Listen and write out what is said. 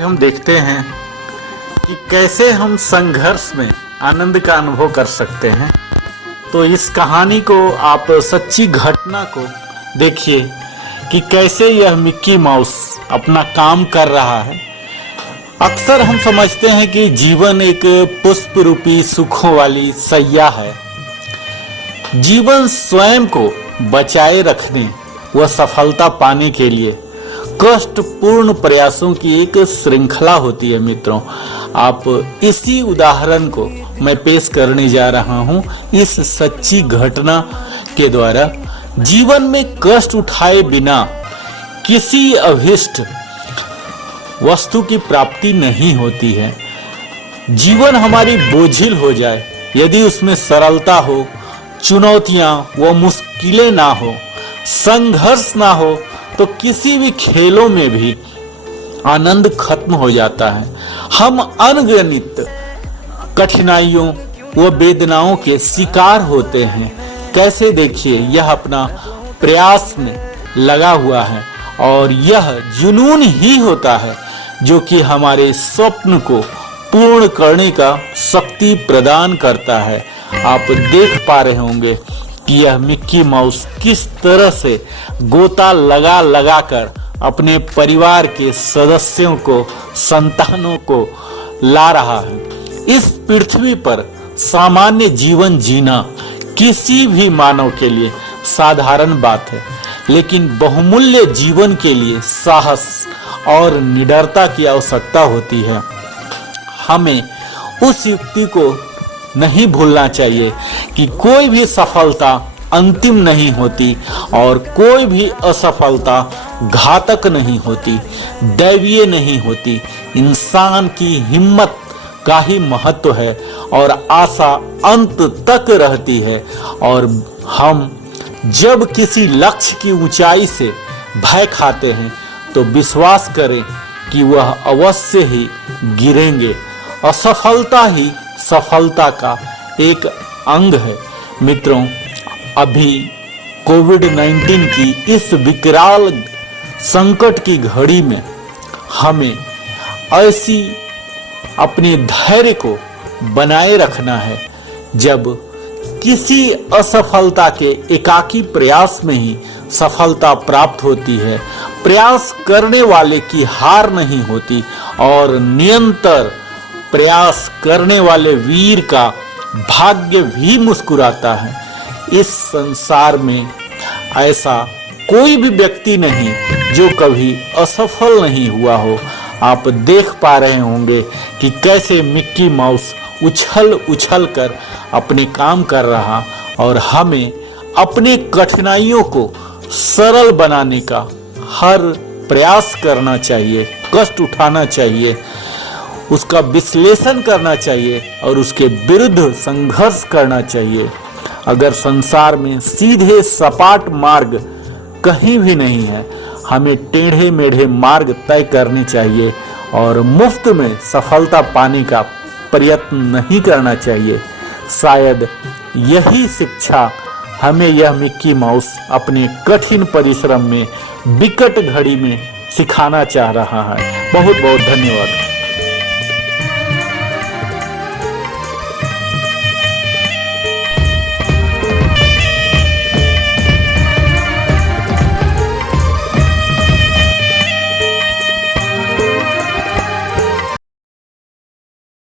हम देखते हैं कि कैसे हम संघर्ष में आनंद का अनुभव कर सकते हैं। तो इस कहानी को आप सच्ची घटना को देखिए कि कैसे यह मिक्की माउस अपना काम कर रहा है। अक्सर हम समझते हैं कि जीवन एक पुष्प रूपी सुखों वाली सैया है। जीवन स्वयं को बचाए रखने व सफलता पाने के लिए कष्टपूर्ण प्रयासों की एक श्रृंखला होती है। मित्रों, आप इसी उदाहरण को मैं पेश करने जा रहा हूं इस सच्ची घटना के द्वारा। जीवन में कष्ट उठाए बिना किसी अभिष्ट वस्तु की प्राप्ति नहीं होती है। जीवन हमारी बोझिल हो जाए यदि उसमें सरलता हो, चुनौतियां व मुश्किलें ना हो, संघर्ष ना हो, तो किसी भी खेलों में भी आनंद खत्म हो जाता है। हम अनगिनत कठिनाइयों व वेदनाओं के शिकार होते हैं। कैसे देखिए, यह अपना प्रयास में लगा हुआ है और यह जुनून ही होता है जो कि हमारे स्वप्न को पूर्ण करने का शक्ति प्रदान करता है। आप देख पा रहे होंगे कि यह मिक्की माउस किस तरह से गोता लगा लगा कर अपने परिवार के सदस्यों को, संतानों को ला रहा है। इस पृथ्वी पर सामान्य जीवन जीना किसी भी मानव के लिए साधारण बात है, लेकिन बहुमूल्य जीवन के लिए साहस और निडरता की आवश्यकता होती है। हमें उस युक्ति को नहीं भूलना चाहिए कि कोई भी सफलता अंतिम नहीं होती और कोई भी असफलता घातक नहीं होती, दैवीय नहीं होती। इंसान की हिम्मत का ही महत्व है और आशा अंत तक रहती है। और हम जब किसी लक्ष्य की ऊंचाई से भय खाते हैं तो विश्वास करें कि वह अवश्य ही गिरेंगे। असफलता ही सफलता का एक अंग है। मित्रों, अभी कोविड-19 की इस विकराल संकट की घड़ी में हमें ऐसी अपने धैर्य को बनाए रखना है। जब किसी असफलता के एकाकी प्रयास में ही सफलता प्राप्त होती है। प्रयास करने वाले की हार नहीं होती और निरंतर प्रयास करने वाले वीर का भाग्य भी मुस्कुराता है। इस संसार में ऐसा कोई भी व्यक्ति नहीं जो कभी असफल नहीं हुआ हो। आप देख पा रहे होंगे कि कैसे मिक्की माउस उछल उछल कर अपने काम कर रहा और हमें अपने कठिनाइयों को सरल बनाने का हर प्रयास करना चाहिए, कष्ट उठाना चाहिए, उसका विश्लेषण करना चाहिए और उसके विरुद्ध संघर्ष करना चाहिए। अगर संसार में सीधे सपाट मार्ग कहीं भी नहीं है, हमें टेढ़े मेढ़े मार्ग तय करने चाहिए और मुफ्त में सफलता पाने का प्रयत्न नहीं करना चाहिए। शायद यही शिक्षा हमें यह मिक्की माउस अपने कठिन परिश्रम में विकट घड़ी में सिखाना चाह रहा है। बहुत बहुत धन्यवाद।